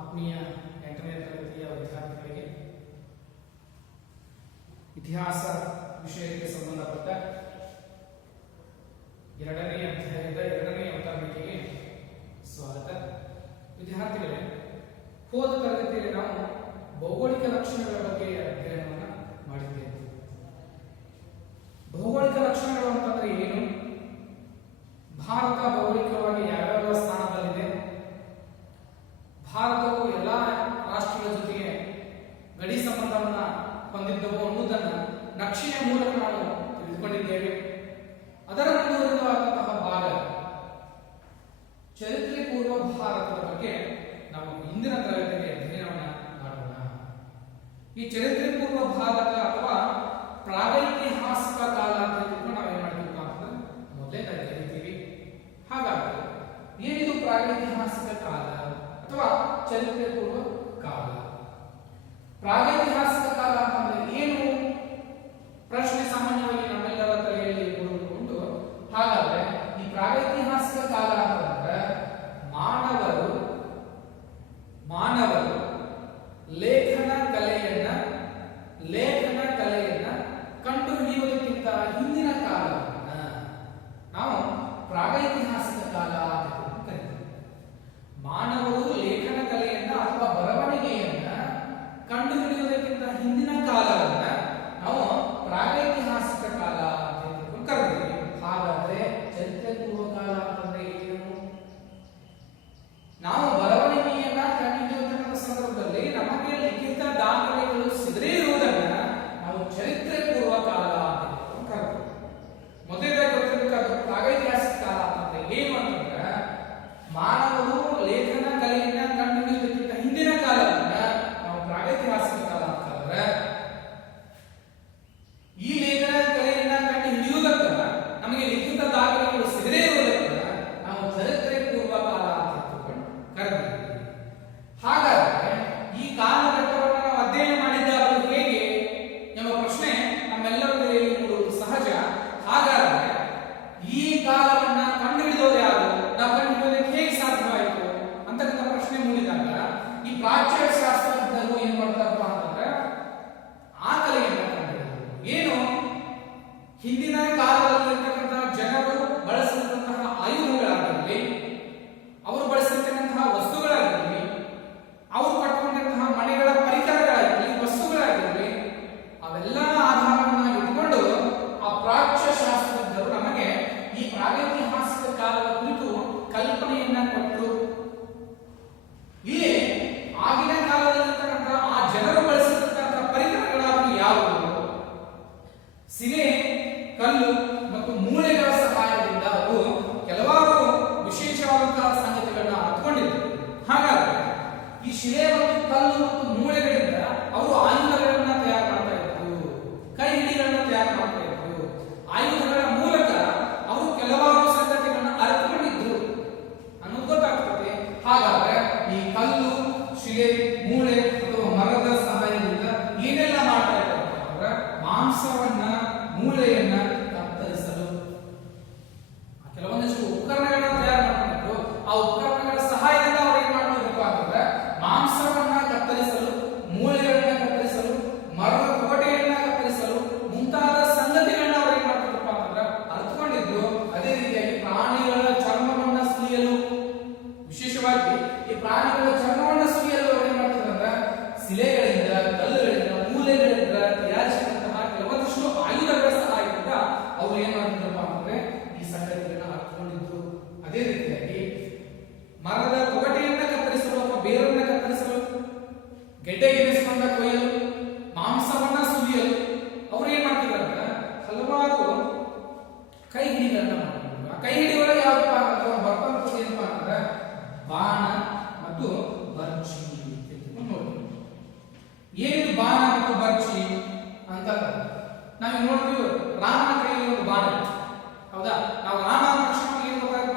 ಆತ್ಮೀಯ 8ನೇ ತರಗತಿಯ ವಿದ್ಯಾರ್ಥಿಗಳಿಗೆ ಇತಿಹಾಸ ವಿಷಯಕ್ಕೆ ಸಂಬಂಧಪಟ್ಟ 2ನೇ ಅಧ್ಯಾಯದ 2ನೇ ಅವತರಣಿಕೆಗೆ ಸ್ವಾಗತ. ವಿದ್ಯಾರ್ಥಿಗಳೇ, ಹೋದ ತರಗತಿಯಲ್ಲಿ ನಾವು ಭೌಗೋಳಿಕ ಲಕ್ಷಣಗಳ ಬಗ್ಗೆ ಅಧ್ಯಯನವನ್ನು ಮಾಡಿದ್ದೇವೆ. ಭೌಗೋಳಿಕ ಲಕ್ಷಣಗಳು ಅಂತಂದ್ರೆ ಏನು? ಭಾರತ ಭೌಗೋಳಿಕವಾಗಿ ಯಾವ್ಯಾವ ಸ್ಥಾನದಲ್ಲಿದೆ, ಭಾರತವು ಎಲ್ಲ ರಾಷ್ಟ್ರಗಳ ಜೊತೆಗೆ ಗಡಿ ಸಂಬಂಧವನ್ನ ಹೊಂದಿದ್ದವು ಅನ್ನುವುದನ್ನು ನಕ್ಷೆಯ ಮೂಲಕ ನಾವು ತಿಳಿದುಕೊಂಡಿದ್ದೇವೆ. ಅದರ ಮುಂದುವರಿದಂತಹ ಭಾಗ ಚರಿತ್ರೆ ಪೂರ್ವ ಭಾರತದ ಬಗ್ಗೆ ನಾವು ಇಂದಿನ ತರಗತಿಯಲ್ಲಿ ಅಧ್ಯಯನವನ್ನ ಮಾಡೋಣ. ಈ ಚರಿತ್ರೆ ಪೂರ್ವ ಭಾರತ ಅಥವಾ ಪ್ರಾಗೈತಿಹಾಸಿಕ ಕಾಲ ಅಂತ ತಿಳ್ಕೊಂಡು ನಾವೇನ್ ಮಾಡಬೇಕು ಅಂತಂದ್ರೆ ಮೊದಲೇ ಕರಿತೀವಿ. ಹಾಗಾದ್ರೆ ಏನಿದು ಪ್ರಾಗೈತಿಹಾಸಿಕ ಕಾಲ ಅಥವಾ ಚರಿತ್ರೆ ಪೂರ್ವ ಕಾಲ? ಪ್ರಾಗೈತಿಹಾಸಿಕ ಕಾಲ ಅಂತಂದ್ರೆ ಏನು ಪ್ರಶ್ನೆ ಸಾಮಾನ್ಯವಾಗಿ ನಮ್ಮೆಲ್ಲರ ತಲೆಯಲ್ಲಿ ಉಂಟು. ಹಾಗಾದ್ರೆ ಈ ಪ್ರಾಗೈತಿಹಾಸಿಕ ಕಾಲ ಅಂತಂದ್ರೆ ಮಾನವರು ಲೇಖನ ಕಲೆಯನ್ನ ಕಂಡುಹಿಡಿಯುವುದಕ್ಕಿಂತ ಹಿಂದಿನ ಕಾಲವನ್ನ ನಾವು ಪ್ರಾಗೈತಿಹಾಸಿಕ ಕಾಲ ಅಂತ ಕರೀತೀವಿ. ಮಾನವರು ಲೇಖನ ಕಲೆಯನ್ನ ಅಥವಾ ಬರವಣಿಗೆಯನ್ನ ಕಂಡುಹಿಡಿಯುವುದಕ್ಕಿಂತ ಹಿಂದಿನ ಕಾಲವನ್ನ ನಾವು ಪ್ರಾಗೈತಿಹಾಸಿಕ ಕಾಲ ಅಂತ ಕರೀತೀವಿ. ಹಾಗಾದ್ರೆ ಚರಿತ್ರೆ ಪೂರ್ವ ಕಾಲ ಅಂತಂದ್ರೆ ಏನು? ನಾವು ಬರವಣಿಗೆಯನ್ನ ಕಂಡುಹಿಡಿಯುವಂತಹ ಸಂದರ್ಭದಲ್ಲಿ ನಮಗೆ ಲಿಖಿತ ದಾಖಲೆಗಳು ಸಿಗದೇ ಇರುವುದನ್ನ ನಾವು ಚರಿತ್ರೆ ಪೂರ್ವ ಕಾಲ ಅಂತ ಕರೀತೀವಿ. ಮೊದಲನೇ ಗೊತ್ತಿರಬೇಕಾದ ಪ್ರಾಗೈತಿಹಾಸಿಕ ಕಾಲ ಅಂತಂದ್ರೆ ಏನು ಅಂತಂದ್ರೆ ಮಾನವರು ಲೇಖನ ಕಲೆಯನ್ನ ಕಂಡುಹಿಡಿಯುವುದಕ್ಕಿಂತ ಹಿಂದಿನ ಕಾಲವನ್ನ ನಾವು ಪ್ರಾಗೈತಿಹಾಸಿಕ ಕಾಲ ಅಂತ ಕರೆದ್ರೆ, ಈ ಲೇಖನ ಕಲೆಯನ್ನ ಕಂಡುಹಿಡಿಯುವುದಕ್ಕ ನಮಗೆ ಲಿಖಿತ ದಾಖಲೆಗಳು ಸಿಗದೇ ಇರುವುದಕ್ಕ ನಾವು ಚರಿತ್ರೆ ಪೂರ್ವ ಕಾಲ ಅಂತ ಕರೆದಿದ್ದೀವಿ. ಹಾಗಾದ್ರೆ ಈ ಕಾಲಘಟ್ಟವನ್ನು ನಾವು ಅಧ್ಯಯನ ಮಾಡಿದ್ದಾದರೂ ಹೇಗೆ ಎಂಬ ಪ್ರಶ್ನೆ ನಮ್ಮೆಲ್ಲರ ತಲೆಯಲ್ಲಿ ಮೂಡುವುದು ಸಹಜ. ಹಾಗಾದ್ರೆ ಈ ಕಾಲವನ್ನ ಕಂಡುಹಿಡಿದವರು ಯಾರು, ನಾವು ಕಂಡುಹಿಡಿಯೋದಕ್ಕೆ ಹೇಗೆ ಸಾಧ್ಯವಾಯಿತು ಅಂತಕ್ಕಂಥ ಪ್ರಶ್ನೆ ಮೂಡಿದಾಗ ಈ ಪ್ರಾಚ್ಯ ಶಾಸ್ತ್ರಜ್ಞರು ಏನ್ ಮಾಡ್ತಾರಪ್ಪ ಅಂತಂದ್ರೆ ಆ ಕಲೆಯನ್ನ ಕಂಡುಹಿಡಿದರು. ಏನು? ಹಿಂದಿನ ಕಾಲದಲ್ಲಿರ್ತಕ್ಕಂತಹ ಜನರು ಬಳಸಿದಂತಹ ಆಯುಧಗಳಾಗಿರಲಿ, ಅವರು ಬಳಸಿರ್ತಕ್ಕಂತಹ ವಸ್ತುಗಳಾಗಿರಲಿ, ಅವರು ಕಟ್ಟಿಕೊಂಡಂತಹ ಮನೆಗಳ ಪರಿಕರಗಳಾಗಿರಲಿ, ವಸ್ತುಗಳಾಗಿರಲಿ, ಅವೆಲ್ಲ ಆಧಾರವನ್ನಾಗಿ ಇಟ್ಟುಕೊಂಡು ಆ ಪ್ರಾಚ್ಯ ಶಾಸ್ತ್ರಜ್ಞರು ನಮಗೆ ಈ ಪ್ರಾಗೈತಿಹಾಸಿಕ ಕಾಲದ ಕುರಿತು ಕಲ್ಪನೆಯನ್ನ ಕೊಟ್ಟರು. ಇಲ್ಲಿ ಆಗಿನ ಕಾಲದಲ್ಲಿರ್ತಕ್ಕಂತಹ ಆ ಜನರು ಬಳಸಿರ್ತಕ್ಕಂತಹ ಪರಿಕರಗಳಾಗಿ ಯಾವುವು? ಸಿರೆ, ಕಲ್ಲು ಮತ್ತು ಮೂಳೆಗಳ ಸಹಾಯದಿಂದ ಅವರು ಕೆಲವಾರು ವಿಶೇಷವಾದಂತಹ ಸಂಗತಿಗಳನ್ನ ಅರ್ಥಕೊಂಡಿದ್ದರು. ಹಾಗಾದ್ರೆ ಈ ಶಿಲೆ ಮತ್ತು ಕಲ್ಲು ಮತ್ತು ಮೂಳೆಗಳಿಂದ ಅವರು ಆಯುಧಗಳನ್ನ ತಯಾರು ಮಾಡ್ತಾ ಇದ್ರು, ಕೈ ಹಿಡಿಗಳನ್ನ ತಯಾರು ಮಾಡ್ತಾ ಇದ್ರು. ಆಯುಧಗಳ ಮೂಲಕ ಅವರು ಕೆಲವಾರು ಸಂಗತಿಗಳನ್ನ ಅರ್ಥಕೊಂಡಿದ್ರು ಅನ್ನೋದು ಗೊತ್ತಾಗ್ತದೆ. ಹಾಗಾದ್ರೆ ಈ ಕಲ್ಲು, ಶಿಲೆ, ಮೂಳೆ ಅಥವಾ ಮರದ ಸಹಾಯದಿಂದ ಏನೆಲ್ಲ ಮಾಡ್ತಾ ಇದ್ದಾರೆ ಅಂದ್ರೆ ಮಾಂಸವನ್ನ, ಮೂಳೆಯನ್ನ ಕತ್ತರಿಸಲು ಕೆಲವೊಂದಿಷ್ಟು ಉಪಕರಣಗಳನ್ನ ತಯಾರು ಮಾಡಿದ್ರು. ಆ ಉಪಕರಣಗಳ ಸಹಾಯದಿಂದ ಅವರು ಏನ್ ಮಾಡ್ತಿದ್ರು ಅಂತಂದ್ರೆ ಮಾಂಸವನ್ನ ಕತ್ತರಿಸಲು, ಮೂಳೆಗಳನ್ನ ಕತ್ತರಿಸಲು, ಮರದ ಕೋಟೆಯನ್ನ ಕತ್ತರಿಸಲು ಮುಂತಾದ ಸಂಗತಿಗಳನ್ನ ಅವರು ಏನ್ ಮಾಡ್ತಿದ್ರು ಅಂತಂದ್ರೆ ಅರ್ಥಕೊಂಡಿದ್ರು. ಅದೇ ರೀತಿಯಾಗಿ ಪ್ರಾಣಿಗಳ ಚರ್ಮವನ್ನ ಸುಲಿಯಲು, ವಿಶೇಷವಾಗಿ ಈ ಪ್ರಾಣಿಗಳ ಚರ್ಮವನ್ನ ಸುಲಿಯಲು ಅವರು ಏನ್ ಮಾಡ್ತಿದ್ರು ಅಂದ್ರೆ ಶಿಲೆಗಳಿಂದ, ಕಲ್ಲುಗಳಿಂದ, ಮೂಲೆಗಳಿಂದ ತಯಾರಿಸಿದಂತಹ ಕೆಲವೊಂದಿಷ್ಟು ಆಯುಧಗಳ ಸಹಾಯದಿಂದ ಅವರು ಏನ್ ಮಾಡ್ತಿದ್ರಪ್ಪ ಅಂತಂದ್ರೆ ಈ ಸಂಗತಿಗಳನ್ನ ಅರ್ಥಕೊಂಡಿದ್ರು. ಅದೇ ರೀತಿಯಾಗಿ ಮರದ ತೊಗಟೆಯನ್ನ ಕತ್ತರಿಸಲು ಅಥವಾ ಬೇರನ್ನ ಕತ್ತರಿಸಲು, ಗೆಡ್ಡೆಗೆನಿಸಿಕೊಂಡ ಕೊಯ್ಯಲು, ಮಾಂಸವನ್ನ ಸುಲಿಯಲು ಅವ್ರು ಏನ್ ಮಾಡ್ತಿದ್ರು ಅಂದ್ರೆ ಹಲವಾರು ಕೈ ಹಿಡಿಗಳನ್ನ ಮಾಡ್ತಿದ್ರು. ಆ ಕೈ ಹಿಡಿಗಳು ಯಾವಪ್ಪ ಅಂತಂದ್ರೆ ಬರ್ತಂತದ್ದು ಏನಪ್ಪಾ ಅಂತಂದ್ರೆ ಬಾಣ ಮತ್ತು ಬರ್ಚಿ ನೋಡಿ. ಏನಿದು ಬಾಣ ಮತ್ತು ಬರ್ಚಿ ಅಂತ ನಾವು ನೋಡ್ತೀವಿ. ರಾಮನ ಕೈಯಲ್ಲಿ ಒಂದು ಬಾಣ, ಹೌದಾ? ನಾವು ರಾಮ ತಕ್ಷಣ ಏನು ಗೊತ್ತಾಗುತ್ತೆ?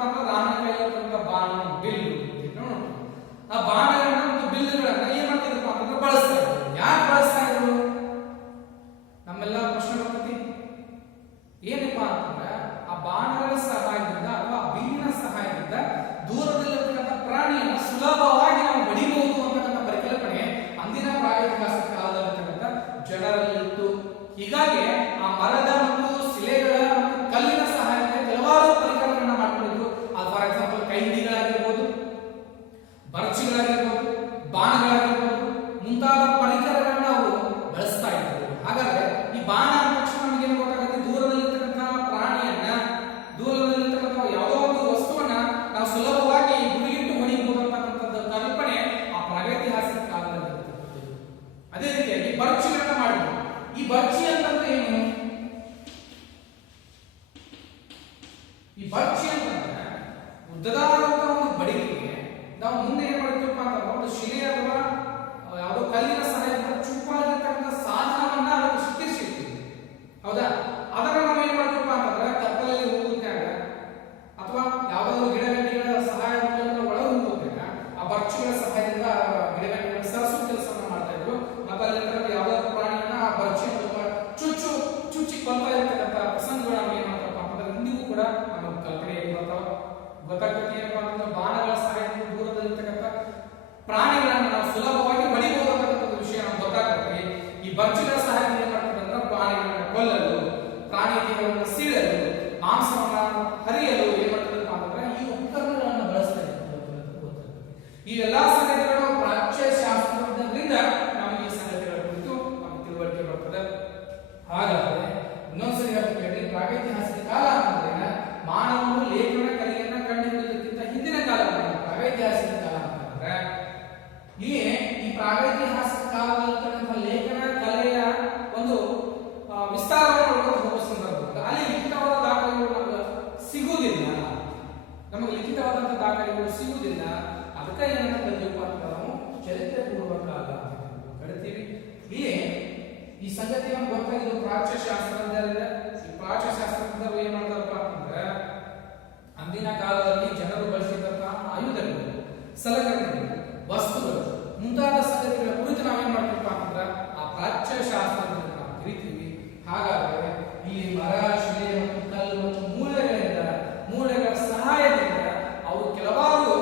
ಗೊತ್ತಾಗ್ತದೆ ಏನಪ್ಪಾ ಅಂತಂದ್ರೆ ಬಾಣಗಳ ಸಹಾಯದಿಂದ ದೂರದಲ್ಲಿರ್ತಕ್ಕಂಥ ಪ್ರಾಣಿಗಳನ್ನ ನಾವು ಸುಲಭವಾಗಿ ಹೊಡಿಬಹುದು ಅಂತಕ್ಕಂಥ ವಿಷಯ ನಮ್ಗೆ ಗೊತ್ತಾಗ್ತದೆ. ಈ ಬರ್ಚಿಗಳ ಸಹಾಯದಿಂದ ಏನ್ ಮಾಡ್ತದೆ ಅಂದ್ರೆ ಪ್ರಾಣಿಗಳನ್ನ ಕೊಲ್ಲಲು, ಪ್ರಾಣಿ ದೇಹವನ್ನು ಸೀಳಲು, ಮಾಂಸವನ್ನ ಹರಿಯಲು ಏನ್ ಮಾಡ್ತದಪ್ಪ ಅಂತಂದ್ರೆ ಈ ಉಪಕರಣಗಳನ್ನು ಬಳಸ್ತಾ ಇರ್ತದೆ. ಈ ಎಲ್ಲಾ ಸಂಗತಿಗಳು ಪ್ರಾಚ್ಯ ಶಾಸ್ತ್ರದಿಂದ ನಮಗೆ ಈ ಸಂಗತಿಗಳ ಕುರಿತು ನಮಗೆ ತಿಳುವಳಿಕೆ ಬರ್ತದೆ. ಹಾಗಾದ್ರೆ ಇನ್ನೊಂದ್ಸರಿ ಹೇಳ್ತೀನಿ, ಪ್ರಾಗೈತಿಹಾಸಿಕ ಕಾಲ ಅಂದ್ರೆ ಮಾನವನು ಲೇಖನ ಕಲೆಯನ್ನ ಕಂಡುಹಿಡಿಯುವುದಕ್ಕಿಂತ ಹಿಂದಿನ ಕಾಲವನ್ನು ಪ್ರಾಗೈತಿಹಾಸಿಕ ಕಾಲ ಅಂತಂದ್ರೆ ಇಲ್ಲಿ ಈ ಪ್ರಾಗೈತಿಹಾಸಿಕ ಕಾಲದಲ್ಲಿರ್ತಕ್ಕಂಥ ಲೇಖನ ಕಲೆಯ ಒಂದು ವಿಸ್ತಾರವನ್ನು ಹೋಗುವ ಸಂದರ್ಭದಲ್ಲಿ ಅಲ್ಲಿ ಲಿಖಿತವಾದ ದಾಖಲೆಗಳು ನಮಗೆ ಸಿಗುವುದಿಲ್ಲ. ನಮಗೆ ಲಿಖಿತವಾದಂತಹ ದಾಖಲೆಗಳು ಸಿಗುವುದಿಲ್ಲ. ಅದಕ್ಕೆ ಏನಂತ ಕಲಿಯಪ್ಪ ಅಂತ ನಾವು ಚರಿತ್ರೆ ಪೂರ್ವ ಕಾಲ ಅಂತ ಕರಿತೀವಿ. ಇಲ್ಲಿ ಈ ಸಂಗತಿ ನಮ್ಗೆ ಗೊತ್ತಾಗಿದ್ದು ಪ್ರಾಚ್ಯ ಶಾಸ್ತ್ರದಿಂದ. ಈ ಪ್ರಾಚ್ಯ ಶಾಸ್ತ್ರದಿಂದ ಏನ್ ಮಾಡ್ತಾರಪ್ಪ ಅಂತಂದ್ರೆ ಅಂದಿನ ಕಾಲದಲ್ಲಿ ಜನರು ಬಳಸಿದಂತಹ ಆಯುಧಗಳು, ಸಲಕರಣೆಗಳು, ವಸ್ತುಗಳು ಮುಂತಾದ ಸಂಗತಿಗಳ ಕುರಿತು ನಾವೇನ್ ಮಾಡ್ತೀವಪ್ಪ ಅಂತಂದ್ರೆ ಆ ಪ್ರಾಚ್ಯ ಶಾಸ್ತ್ರದಿಂದ ನಾವು ತಿಳಿತೀವಿ. ಹಾಗಾದ್ರೆ ಈ ಮರ, ಶಿಲೆ ಮತ್ತು ಕಲ್ಲು ಮತ್ತು ಮೂಳೆಗಳ ಸಹಾಯದಿಂದ ಅವರು ಕೆಲವಾರು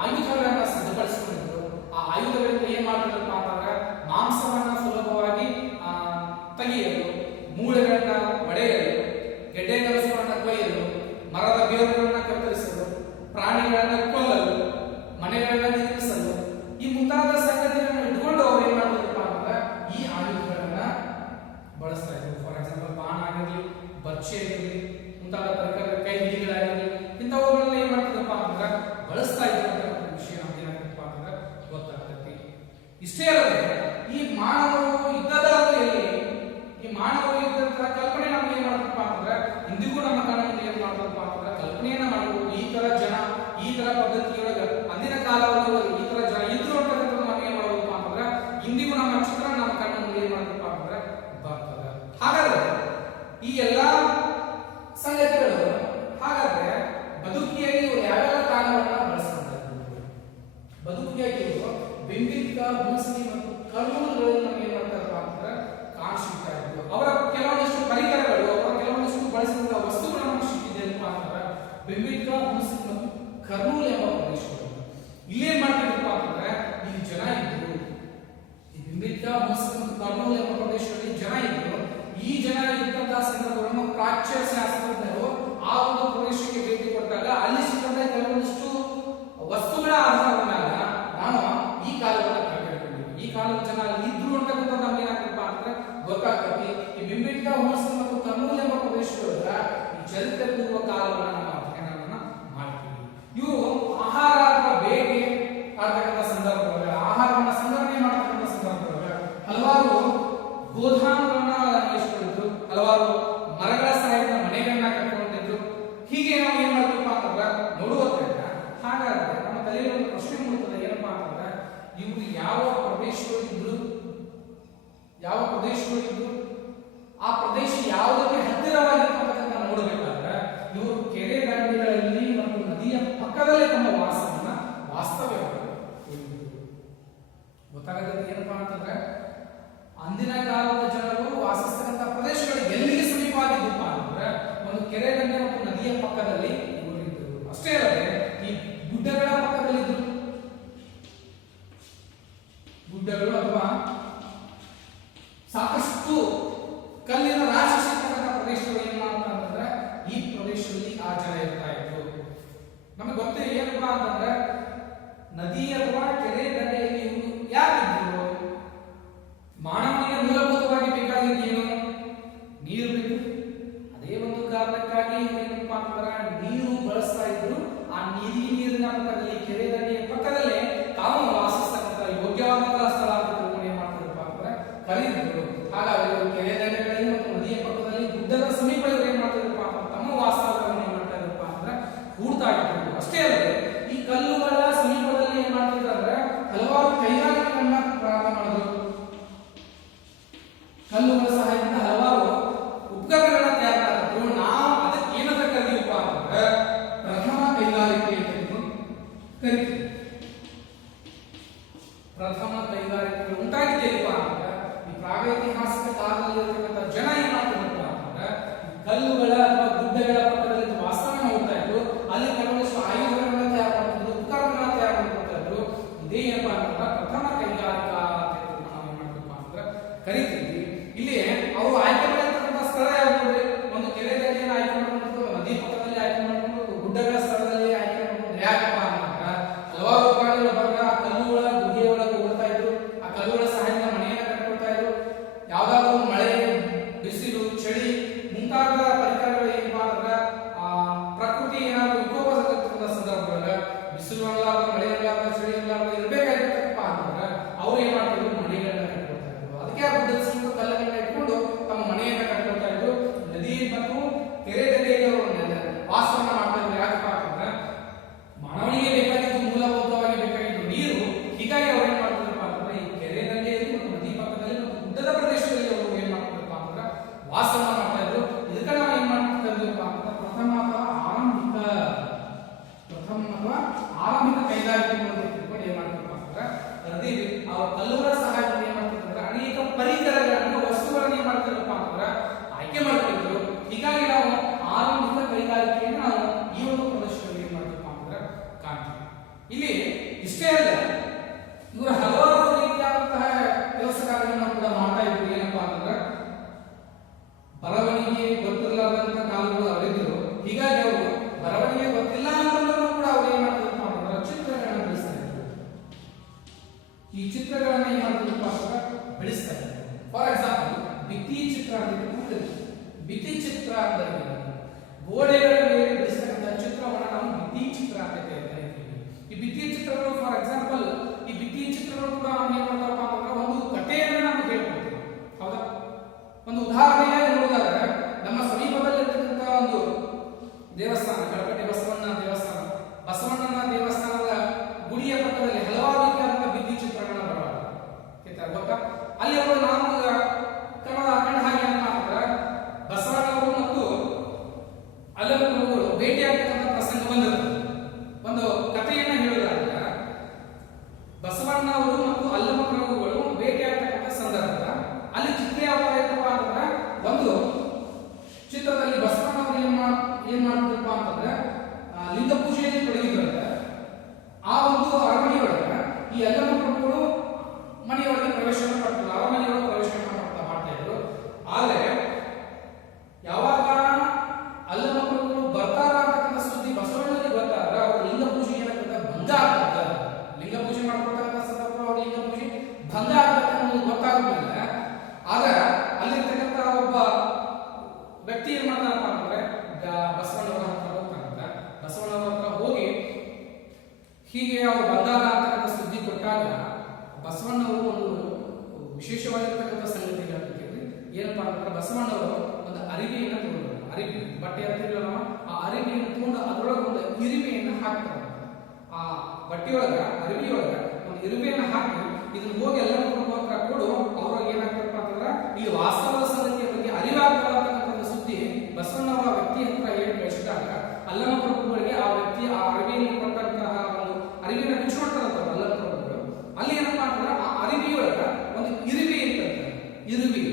ಆಯುಧಗಳನ್ನ ಸಿದ್ಧಪಡಿಸಿಕೊಂಡಿದ್ರು. ಆ ಆಯುಧಗಳಿಂದ ಏನ್ ಮಾಡ್ತಿದ್ರಪ್ಪ ಅಂತಂದ್ರೆ ಮಾಂಸವನ್ನ ಸುಲಭವಾಗಿ ತೆಗೆಯಲು, ಮೂಳೆಗಳನ್ನ ಒಡೆಯಲು, ಗೆಡ್ಡೆಗೆಲಸವನ್ನ ಕೊಯ್ಯಲು, ಮರದ ಬೇರುಗಳನ್ನ ಕತ್ತರಿಸಲು, ಪ್ರಾಣಿಗಳನ್ನ ಕೊಲ್ಲಲು, ಮನೆಗಳನ್ನ ನಿರ್ಮಿಸಲು, ಈ ಮುಂತಾದ ಸಂಗತಿಗಳನ್ನು ಇಟ್ಕೊಂಡು ಅವ್ರು ಏನ್ ಮಾಡ್ತಿದ್ರಪ್ಪ ಅಂತಂದ್ರೆ ಈ ಆಯುಧಗಳನ್ನ ಬಳಸ್ತಾ ಇದ್ರು. ಫಾರ್ ಎಕ್ಸಾಂಪಲ್ ಬಾಣ ಆಗಿರ್ಲಿ, ಬರ್ಚಿ ಆಗಿರ್ಲಿ, ಮುಂತಾದ ಪರಿಕರ ಕೈ ಹಿಡಿಗಳಾಗಿರ್ಲಿ, ಇಂಥವುಗಳನ್ನ ಏನ್ ಮಾಡ್ತಿದ್ದಪ್ಪ ಅಂತಂದ್ರೆ ಬಳಸ್ತಾ ಇದ್ರು ಅಂತ ವಿಷಯ ನಮ್ಗೆ ಏನಾಗ್ತದಪ್ಪ ಅಂತಂದ್ರೆ ಗೊತ್ತಾಗ್ತೈತಿ. ಇಷ್ಟೇ ಅಲ್ಲದೆ ಈ ಮಾನವರು ಯುದ್ಧದಲ್ಲಿ ಈ ಮಾನವರು ಯುದ್ಧದ ಕಲ್ಪನೆ ನಮ್ಗೆ ಏನ್ ಮಾಡ್ತಪ್ಪ ಅಂತಂದ್ರೆ ಇಂದಿಗೂ ನಮ್ಮ ಕಣ್ಣ ಮುಂದೆ ಏನ್ ಮಾಡ್ತಪ್ಪ ಅಂತಂದ್ರೆ ಕಲ್ಪನೆಯನ್ನ ಮಾಡಬಹುದು. ಈ ತರ ಜನ ಈ ತರ ಪದ್ಧತಿಯೊಳಗ ಅಂದಿನ ಕಾಲಾವಧಿಯೊಳಗೆ ಈ ತರ ಜನ ಇದ್ರು ಅಂತಕ್ಕಂಥದ್ದು ನಾವು ಏನ್ ಮಾಡಬಹುದಪ್ಪ ಅಂತಂದ್ರೆ ಇಂದಿಗೂ ನಮ್ಮ ಚಿತ್ರ ನಮ್ಮ ಕಣ್ಣ ಮುಂದೆ ಏನ್ ಮಾಡ್ತಪ್ಪ ಅಂತಂದ್ರೆ ಬರ್ತದೆ. ಹಾಗಾದ್ರೆ ಈ ಎಲ್ಲಾ ಸಂಗತಿಗಳು ಹಾಗಾದ್ರೆ ಬದುಕಿಯಾಗಿ ಯಾವ್ಯಾವ ಕಾಲವನ್ನ ಬಳಸ್ತಾರೆ? ಬದುಕಿಯಾಗಿ ಬೆಂಬಿಕ್ಕ, ಹುಣಸಗಿ ಮತ್ತು ಕರ್ನೂಲ್ಗಳಲ್ಲಿ ನಮ್ಗೆ ಏನ್ ಮಾಡ್ತಾರಪ್ಪ ಅಂತಂದ್ರೆ ಕಾಣಿಸ್ತಾ ಇದ್ರು. ಅವರ ಕೆಲವೊಂದಿಷ್ಟು ಪರಿಕರಗಳು, ಅವರ ಕೆಲವೊಂದಿಷ್ಟು ಬಳಸಿದ ವಸ್ತುಗಳು ನಮಗೆ ಸಿಕ್ಕಿದೆಯಪ್ಪ ಅಂತಂದ್ರೆ ಬೆಂಬಿಕ್ಕ, ಹುಣಸಗಿ ಮತ್ತು ಕರ್ನೂಲ್ ಎಂಬ ಪ್ರದೇಶಗಳು. ಇಲ್ಲೇನ್ ಮಾಡ್ತಿದ್ರಪ್ಪ ಅಂತಂದ್ರೆ ಇಲ್ಲಿ ಜನ ಇದ್ರು. ಈ ಬೆಂಬಿಕ್ಕ, ಹುಣಸಗಿ ಮತ್ತು ಕರ್ನೂಲ್ ಎಂಬ ಪ್ರದೇಶದಲ್ಲಿ ಜನ ಇದ್ರು. ಈ ಜನ ಇದ್ದಂತಹ ಸಂದರ್ಭಗಳನ್ನು ಪ್ರಾಚ್ಯ ಶಾಸ್ತ್ರಜ್ಞರು ಆ ಒಂದು ಪ್ರದೇಶಕ್ಕೆ ಭೇಟಿ ಕೊಟ್ಟಾಗ ಅಲ್ಲಿ ಸಿಕ್ಕಂತ ಕೆಲವೊಂದಿಷ್ಟು ವಸ್ತುಗಳ ಆಧಾರದ ಮೇಲೆ ನಾವು ಈ ಕಾಲವನ್ನು ಕಂಡುಹಿಡಿದ್ವಿ. ಈ ಕಾಲದ ಜನ ಅಲ್ಲಿ ಇದ್ರು ಅಂತಕ್ಕಂಥ ನಮ್ಗೆ ಏನಾಗ್ತಪ್ಪ ಅಂತಂದ್ರೆ ಗೊತ್ತಾಗ್ತದೆ. ಈ ಬೆಂಬಿಕ್ಕ, ಹುಣಸಗಿ ಮತ್ತು ಕರ್ನೂಲ್ ಎಂಬ ಪ್ರದೇಶದೊಳಗ ಈ ಚರಿತ್ರೆ ಪೂರ್ವ ಕಾಲವನ್ನು ನಾವು ಅಧ್ಯಯನವನ್ನ ಮಾಡ್ತೀವಿ. ಇವರು ಆಹಾರ ಅಥವಾ ಬೇಟೆ ಆಡ್ತಕ್ಕಂಥ ಸಂದರ್ಭದೊಳಗ, ಆಹಾರವನ್ನ ಸಂಗ್ರಹಣೆ ಮಾಡ್ತಕ್ಕಂಥ ಸಂದರ್ಭದೊಳಗ ಹಲವಾರು ಗೋಧಾಮಗಳನ್ನ ನಿರ್ಮಿಸಿಕೊಂಡಿದ್ರು, ಹಲವಾರು ಮರಗಳ ಸಹಾಯದಿಂದ ಮನೆಗಳನ್ನ ಕಟ್ಕೊಂಡಿದ್ರು. ಹೀಗೆ ನಾವು ಏನ್ ಮಾಡ್ತೀವಪ್ಪ ಅಂತಂದ್ರೆ ನೋಡುವಂತ ಹಾಗಾದ್ರೆ ನಮ್ಮ ತಲೆಯಲ್ಲಿ ಒಂದು ಪ್ರಶ್ನೆ ಮೂಡುತ್ತದೆ, ಏನಪ್ಪಾ ಅಂತಂದ್ರೆ ಇವರು ಯಾವ ಪ್ರದೇಶದೊಳಗಿದ್ರು, ಆ ಪ್ರದೇಶ ಯಾವುದಕ್ಕೆ ಹತ್ತಿರವಾಗಿರ್ತಕ್ಕಂಥ ನೋಡಬೇಕಾದ್ರೆ ಇವರು ಕೆರೆ ದಂಡೆಗಳಲ್ಲಿ ಮತ್ತು ನದಿಯ ಪಕ್ಕದಲ್ಲೇ ತಮ್ಮ ವಾಸವನ್ನ ವಾಸ್ತವ್ಯವಾಗಿ ಗೊತ್ತಾಗತ್ತೆ. ಏನಪ್ಪಾ ಅಂತಂದ್ರೆ ಅಂದಿನ ಕಾಲದ ಜನರು ವಾಸಿಸ್ತಕ್ಕಂಥ ಪ್ರದೇಶಗಳು ಎಲ್ಲಿಗೆ ಸಮೀಪವಾಗಿದ್ದಪ್ಪ ಅಂತಂದ್ರೆ ಒಂದು ಕೆರೆ ದಂಡೆ ಮತ್ತು ನದಿಯ ಪಕ್ಕದಲ್ಲಿ ಇವರು ಇದ್ದರು. ಅಷ್ಟೇ ಅಲ್ಲದೆ ಈ ಗುಡ್ಡಗಳ ಪಕ್ಕದಲ್ಲಿ ಇದ್ದರು. ಗುಡ್ಡಗಳು ಅಥವಾ ಸಾಕಷ್ಟು ಕಲ್ಲಿನ ರಾಶಿ ಸಿಗ್ತಕ್ಕಂಥ ಪ್ರದೇಶಗಳು ಏನ್ ಮಾಡ್ತಾರೆ ಈ ಪ್ರದೇಶದಲ್ಲಿ ಆ ಜನ ಇರ್ತಾ ಇದ್ರು. ನಮಗೆ ಗೊತ್ತೇ ಏನಪ್ಪಾ ಅಂತಂದ್ರೆ ನದಿ ಅಥವಾ ಕೆರೆ ದಂಡೆಯಲ್ಲಿ ಇವರು ಯಾಕಿದ್ರು? ಮಾನವನಿಗೆ ಮೂಲಭೂತವಾಗಿ ಬೇಕಾಗಿದ್ದೇನು? ನೀರು ಬೇಕು. ಅದೇ ಒಂದು ಕಾರಣಕ್ಕಾಗಿ ಏನಪ್ಪಾ ಅಂತಂದ್ರೆ ನೀರು ಬಳಸ್ತಾ ಇದ್ರು. ಆ ನೀರಿನ ಪಕ್ಕದಲ್ಲಿ, ಕೆರೆ ದಂಡೆಯ ಪಕ್ಕದಲ್ಲೇ ತಾವು ವಾಸಿಸ್ತಕ್ಕಂಥ ಯೋಗ್ಯವಾದಂತಹ ಸ್ಥಳ ಅಂತ ತಿಳ್ಕೊಂಡು ಏನ್ ಮಾಡ್ತಿದ್ರಪ್ಪ ಅಂತಂದ್ರೆ ಕರೀತಿದ್ರು. ಹಾಗಾಗಿ ಕೆರೆ ದಂಡೆಗಳಲ್ಲಿ ಮತ್ತು ನದಿಯ ಪಕ್ಕದಲ್ಲಿ ಗುಡ್ಡದ ಸಮೀಪ ಏನ್ ಮಾಡ್ತಿದ್ರಪ್ಪ ಅಂತ ತಮ್ಮ ವಾಸ್ತವ್ಯವನ್ನು ಏನ್ ಮಾಡ್ತಾ ಇದ್ರಪ್ಪ ಅಂದ್ರೆ ಹೂಡ್ತಾ ಇದ್ರು. ಅಷ್ಟೇ ಅಲ್ಲದೆ ಈ ಕಲ್ಲುಗಳ ಸಮೀಪದಲ್ಲಿ ಏನ್ ಮಾಡ್ತಿದ್ರು ಅಂದ್ರೆ ಹಲವಾರು ಕೈಗಾರಿಕೆಗಳನ್ನ ಪ್ರಾರಂಭ ಮಾಡಿದ್ರು. ಕಲ್ಲುಗಳ ಸಹಾಯದಿಂದ ಹಲವಾರು ಉಪಕರಣಗಳನ್ನ ತಯಾರು ಮಾಡಿದ್ರು. ನಾವು ಅದಕ್ಕೆ ಏನಂತ ಕರೀತೀವಪ್ಪ ಅಂತಂದ್ರೆ ಪ್ರಥಮ ಕೈಗಾರಿಕೆ ಅಂತ ಕರಿತೀವಿ. ಪ್ರಥಮ ಕೈಗಾರಿಕೆಗಳು ಉಂಟಾಗಿದ್ದೇವಪ್ಪ ಅಂತಂದ್ರೆ ಈ ಪ್ರಾಗೈತಿಹಾಸಿಕ ಕಾಲದಲ್ಲಿರತಕ್ಕಂಥ ಜನ ಏನ್ ಮಾಡ್ತಿದ್ರಪ್ಪ ಅಂತಂದ್ರೆ ಕಲ್ಲುಗಳ ಅಥವಾ ಗುಡ್ಡಗಳ ಪಕ್ಕದಲ್ಲಿ ವಾಸ್ತವ್ಯ ಮಾಡ್ತಾ ಇದ್ರು. ಅಲ್ಲಿ ಕೆಲವೊಂದಿಷ್ಟು ಆಯುಧಗಳು ಆರಂಭಿಕ ಕೈಗಾರಿಕೆಗಳನ್ನು ತಿಳ್ಕೊಂಡು ಏನ್ ಮಾಡ್ತಿದ್ರಪ್ಪ ಅಂತಂದ್ರೆ ಅದೇ ಅವ್ರ ಕಲ್ಲುಗಳ ಸಹಾಯದಿಂದ ಏನ್ ಮಾಡ್ತಿದ್ರು ಅನೇಕ ಪರಿಕರಗಳನ್ನು ವಸ್ತುಗಳನ್ನು ಏನ್ ಮಾಡ್ತಿದ್ರಪ್ಪ ಅಂತಂದ್ರೆ ಆಯ್ಕೆ ಮಾಡ್ತಿದ್ರು. ಹೀಗಾಗಿ ನಾವು ಆರಂಭಿಕ ಕೈಗಾರಿಕೆಯನ್ನು ನಾವು ಈ ಒಂದು ಪ್ರದರ್ಶನದಲ್ಲಿ ಏನ್ ಮಾಡ್ತೀವಿ ಅಂತಂದ್ರೆ ಕಾಣ್ತೀವಿ. ಇಲ್ಲಿ ಇಷ್ಟೇ ಅಲ್ಲ, ಇವರು ಹಲವಾರು ರೀತಿಯಾದಂತಹ ಕೆಲಸ ಕಾರ್ಯಗಳನ್ನು ಕೂಡ ಮಾಡ್ತಾ ಇದ್ರು. ಏನಪ್ಪಾ ಅಂತಂದ್ರೆ ಬರವಣಿಗೆ ಗೊತ್ತಿರಲಾರ್ದಂತಹ ಕಾಲಗಳು ಅವರಿದ್ರು. ಹೀಗಾಗಿ ಅವರು ಬರವಣಿಗೆ ಗೊತ್ತಿಲ್ಲ ಅಂತಂದ್ರೂ ಕೂಡ ಅವ್ರು ಏನ್ ಮಾಡ್ತಿದ್ರು ಅಂತಂದ್ರೆ ಚಿತ್ರಗಳನ್ನ ಬಿಡಿಸ್ತಾ ಇದ್ರು. ಈ ಚಿತ್ರಗಳನ್ನ ಏನ್ ಮಾಡ್ತಿದ್ರು ಅಂತಂದ್ರೆ ಬಿಡಿಸ್ತಾ ಇದ್ರು. ಫಾರ್ ಎಕ್ಸಾಂಪಲ್ ಭಿತ್ತಿ ಚಿತ್ರ ಅಂತ ಭಿತ್ತಿ ಚಿತ್ರ ಅಂದ್ರೆ ಗೋಡೆಗಳ ಮೇಲೆ ಬಿಡಿಸ್ತಕ್ಕಂಥ ಚಿತ್ರವನ್ನ ನಾವು ಭಿತ್ತಿ ಚಿತ್ರ ಅಂತ ಕರೀತೀವಿ. ಈ ಭಿತ್ತಿ ಚಿತ್ರಗಳು ಫಾರ್ ಎಕ್ಸಾಂಪಲ್ ಈ ಭಿತ್ತಿ ಚಿತ್ರಗಳು ಕೂಡ ಏನ್ ಮಾಡ್ತಾರಪ್ಪ ಅಂತಂದ್ರೆ ಒಂದು ಕಥೆಯನ್ನ ನಾವು ಹೇಳ್ಕೊಡ್ತೀವಿ. ಹೌದಾ? ಒಂದು ಉದಾಹರಣೆಯಾಗಿ ನೋಡಿದಾಗ ನಮ್ಮ ಸಮೀಪದಲ್ಲಿರ್ತಕ್ಕಂಥ ಒಂದು ದೇವಸ್ಥಾನ, ಕಳಕಟ್ಟಿ ಬಸವಣ್ಣನ ದೇವಸ್ಥಾನ, ಬಸವಣ್ಣನ ದೇವಸ್ಥಾನದ ಗುಡಿಯ ಪಕ್ಕದಲ್ಲಿ ಹಲವಾರು ರೀತಿಯಾದಂತಹ ಭಿತ್ತಿ ಚಿತ್ರಗಳನ್ನ ಬರಬಹುದು. ಗೊತ್ತಾ? ಅಲ್ಲಿ ಅವರು ನಾವು ಕಂಡ ಹಾಗೆ ಅಂತಂದ್ರೆ ಬಸವಣ್ಣವರು ಮತ್ತು ಅಲ್ಲಮಪ್ರಭುಗಳು ಭೇಟಿಯಾಗತಕ್ಕಂಥ ಪ್ರಸಂಗ ಬಂದಿರುತ್ತೆ. ಒಂದು ಕಥೆಯನ್ನ ಹೇಳುವುದಾದ್ರೆ ಬಸವಣ್ಣವರು ಮತ್ತು ಅಲ್ಲಮಪ್ರಭುಗಳು ಭೇಟಿಯಾಗತಕ್ಕಂಥ ಸಂದರ್ಭ ಅಲ್ಲಿ ಚಿತ್ರ ಯಾವ ಇತ್ತಪ್ಪ ಅಂತಂದ್ರೆ ಒಂದು ಚಿತ್ರದಲ್ಲಿ ಬಸವಣ್ಣವರು ಏನ್ ಮಾಡ್ತಿದ್ರಪ್ಪ ಅಂತಂದ್ರೆ ಲಿಂಗ ಪೂಜೆಯಲ್ಲಿ ತೊಡಗಿದ್ರಂತೆ. ಆ ಒಂದು ಅರಮನೆಯೊಳಗೆ ಈ ಅಲ್ಲಮಪ್ರಭುಗಳು ಮನೆಯೊಳಗೆ ಪ್ರವೇಶ ಮಾಡ್ತಿದ್ರು, ಅರಮನೆಯೊಳಗೆ ಪ್ರವೇಶ ಮಾಡ್ತಾ ಇದ್ರು. ಆದ್ರೆ ಯಾವಾಗ ಅಲ್ಲಮಪ್ರಭುಗಳು ಬರ್ತಾರ ಅಂತಕ್ಕಂಥ ಸುದ್ದಿ ಬಸವಣ್ಣನಿಗೆ ಬರ್ತಾರ, ಅವರು ಲಿಂಗ ಪೂಜೆ ಭಂಗ ಆಗ್ತಾರೆ. ಲಿಂಗ ಪೂಜೆ ಮಾಡ್ಕೊಳ್ತಕ್ಕಂಥ ಸಂದರ್ಭ ಅವರು ಲಿಂಗ ಪೂಜೆ ಭಂಗ ಆಗ್ತಕ್ಕಂಥ ಗೊತ್ತಾಗುದಿಲ್ಲ. ಆಗ ಅಲ್ಲಿರ್ತಕ್ಕಂಥ ಒಬ್ಬ ವ್ಯಕ್ತಿ ಏನ್ ಮಾಡ್ತಾರಪ್ಪ ಅಂತಂದ್ರೆ ಬಸವಣ್ಣವರ ಹತ್ರ ಹೋಗ್ತಾರಂತ. ಬಸವಣ್ಣವರ ಹತ್ರ ಹೋಗಿ ಹೀಗೆ ಅವರು ಬಂದಾಗ ಅಂತಕ್ಕಂಥ ಸುದ್ದಿ ಕೊಟ್ಟಾಗ ಬಸವಣ್ಣವರು ಒಂದು ವಿಶೇಷವಾಗಿರ್ತಕ್ಕಂಥ ಸಂಗತಿ ಹೇಳ್ಬೇಕಿದ್ರೆ ಏನಪ್ಪಾ ಅಂತಂದ್ರೆ ಬಸವಣ್ಣವರು ಒಂದು ಅರಿವೆಯನ್ನು ತಗೊಂಡ್ರು. ಅರಿವಿ ಬಟ್ಟೆ ಅಂತೀವಲ್ಲ ನಾವು, ಆ ಅರಿವೆಯನ್ನು ತಗೊಂಡು ಅದರೊಳಗೆ ಒಂದು ಇರುವೆಯನ್ನು ಹಾಕ್ತಾರೆ. ಆ ಬಟ್ಟೆಯೊಳಗ ಅರಿವಿಯೊಳಗ ಒಂದು ಇರುವೆಯನ್ನು ಹಾಕಿ ಇದನ್ನ ಹೋಗಿ ಎಲ್ಲರೂ ಹತ್ರ ಕೊಡು. ಅವ್ರಾಗ ಏನಾಗ್ತಪ್ಪ ಅಂತಂದ್ರೆ ಈ ವಾಸ್ತವದ ಸಂಗತಿಯ ಬಗ್ಗೆ ಅರಿವಾಗ್ತಕ್ಕಂಥ ಸುದ್ದಿ ಬಸವಣ್ಣವರ ವ್ಯಕ್ತಿ ಹತ್ರ ಹೇಳಿ ಕಳಿಸಿದಾಗ ಅಲ್ಲಮಪ್ರಭುಗಳಿಗೆ ಆ ವ್ಯಕ್ತಿ ಆ ಅರಿವಿಯನ್ನು ಕೊಟ್ಟಂತಹ ಒಂದು ಅರಿವಿನ ಬಿಚ್ಚಿಕೊಡ್ತಾರಂತ ಅಲ್ಲಮಪ್ರಭುಗಳು. ಅಲ್ಲಿ ಏನಪ್ಪಾ ಅಂತಂದ್ರೆ ಆ ಅರಿವಿಯೊಳಗ ಒಂದು ಇರುವೆ ಇರ್ತಂತೆ. ಇರುವಿ,